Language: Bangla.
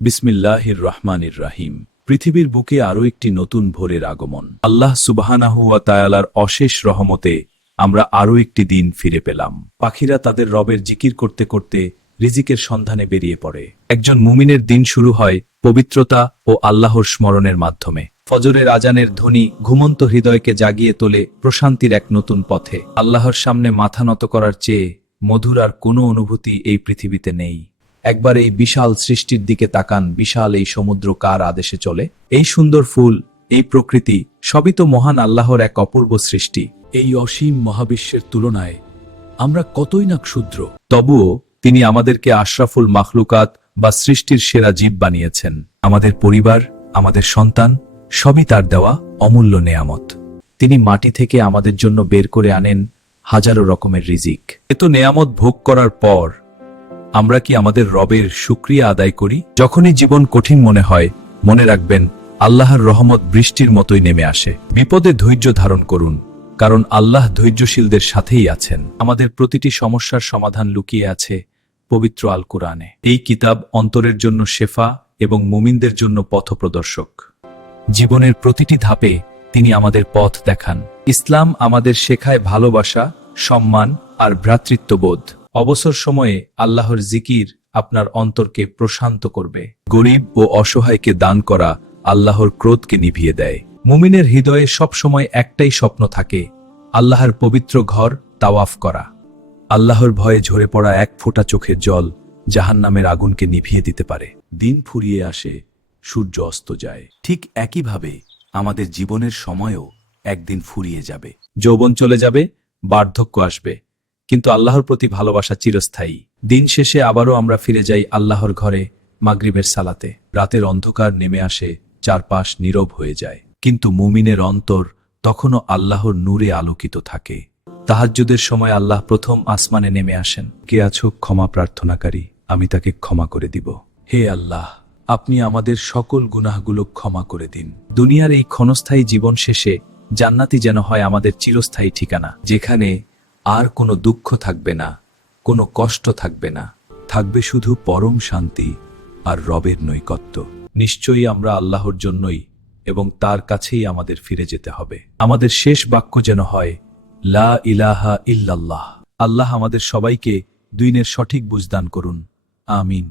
বিসমিল্লাহির রহমানির রাহিম। পৃথিবীর বুকে আরও একটি নতুন ভোরের আগমন। আল্লাহ সুবহানাহু ওয়া তাআলার অশেষ রহমতে আমরা আরও একটি দিন ফিরে পেলাম। পাখিরা তাদের রবের জিকির করতে করতে রিজিকের সন্ধানে বেরিয়ে পড়ে। একজন মুমিনের দিন শুরু হয় পবিত্রতা ও আল্লাহর স্মরণের মাধ্যমে। ফজরের আজানের ধ্বনি ঘুমন্ত হৃদয়কে জাগিয়ে তোলে প্রশান্তির এক নতুন পথে। আল্লাহর সামনে মাথা নত করার চেয়ে মধুর আর কোনো অনুভূতি এই পৃথিবীতে নেই। একবার এই বিশাল সৃষ্টির দিকে তাকান, বিশাল এই সমুদ্র কার আদেশে চলে? এই সুন্দর ফুল, এই প্রকৃতি, সবই তো মহান আল্লাহর এক অপূর্ব সৃষ্টি। এই অসীম মহাবিশ্বের তুলনায় আমরা কতই না ক্ষুদ্র, তবুও তিনি আমাদেরকে আশরাফুল মাখলুকাত বা সৃষ্টির সেরা জীব বানিয়েছেন। আমাদের পরিবার, আমাদের সন্তান, সবই তার দেওয়া অমূল্য নেয়ামত। তিনি মাটি থেকে আমাদের জন্য বের করে আনেন হাজারো রকমের রিজিক। এত নেয়ামত ভোগ করার পর আমরা কি আমাদের রবের শুকরিয়া আদায় করি? যখনই জীবন কঠিন মনে হয়, মনে রাখবেন আল্লাহর রহমত বৃষ্টির মতোই নেমে আসে। বিপদে ধৈর্য ধারণ করুন, কারণ আল্লাহ ধৈর্যশীলদের সাথেই আছেন। আমাদের প্রতিটি সমস্যার সমাধান লুকিয়ে আছে পবিত্র আল কুরআনে। এই কিতাব অন্তরের জন্য শেফা এবং মুমিনদের জন্য পথপ্রদর্শক। জীবনের প্রতিটি ধাপে তিনি আমাদের পথ দেখান। ইসলাম আমাদের শেখায় ভালোবাসা, সম্মান আর ভ্রাতৃত্ববোধ। অবসর সময়ে আল্লাহর জিকির আপনার অন্তরকে প্রশান্ত করবে। গরিব ও অসহায়কে দান করা আল্লাহর ক্রোধকে নিভিয়ে দেয়। মুমিনের হৃদয়ে সব সময় একটাই স্বপ্ন থাকে, আল্লাহর পবিত্র ঘর তাওয়াফ করা। আল্লাহর ভয়ে ঝরে পড়া এক ফোঁটা চোখের জল জাহান্নামের আগুনকে নিভিয়ে দিতে পারে। দিন ফুরিয়ে আসে, সূর্য অস্ত যায়। ঠিক একইভাবে আমাদের জীবনের সময়ও একদিন ফুরিয়ে যাবে। যৌবন চলে যাবে, বার্ধক্য আসবে, কিন্তু আল্লাহর প্রতি ভালোবাসা চিরস্থায়ী। দিন শেষে আবারও আমরা ফিরে যাই আল্লাহর ঘরে মাগরিবের সালাতে। রাতের অন্ধকার নেমে আসে, চারপাশ নীরব হয়ে যায়, কিন্তু মুমিনের অন্তর তখনও আল্লাহর নূরে আলোকিত থাকে। তাহাজ্জুদের সময় আল্লাহ প্রথম আসমানে নেমে আসেন। কে আছো ক্ষমা প্রার্থনাকারী? আমি তাকে ক্ষমা করে দিব। হে আল্লাহ, আপনি আমাদের সকল গুনাহগুলো ক্ষমা করে দিন। দুনিয়ার এই ক্ষণস্থায়ী জীবন শেষে জান্নাতি যেন হয় আমাদের চিরস্থায়ী ঠিকানা, যেখানে আর কোনো দুঃখ থাকবে না, কোনো কষ্ট থাকবে না, থাকবে শুধু পরম শান্তি আর রবের নৈকট্য। নিশ্চয়ই আমরা আল্লাহর জন্যই এবং তার কাছেই আমাদের ফিরে যেতে হবে। আমাদের শেষ বাক্য যেন হয় লা ইলাহা ইল্লাল্লাহ। আল্লাহ আমাদের সবাইকে দ্বীনের সঠিক বুঝদান করুন। আমিন।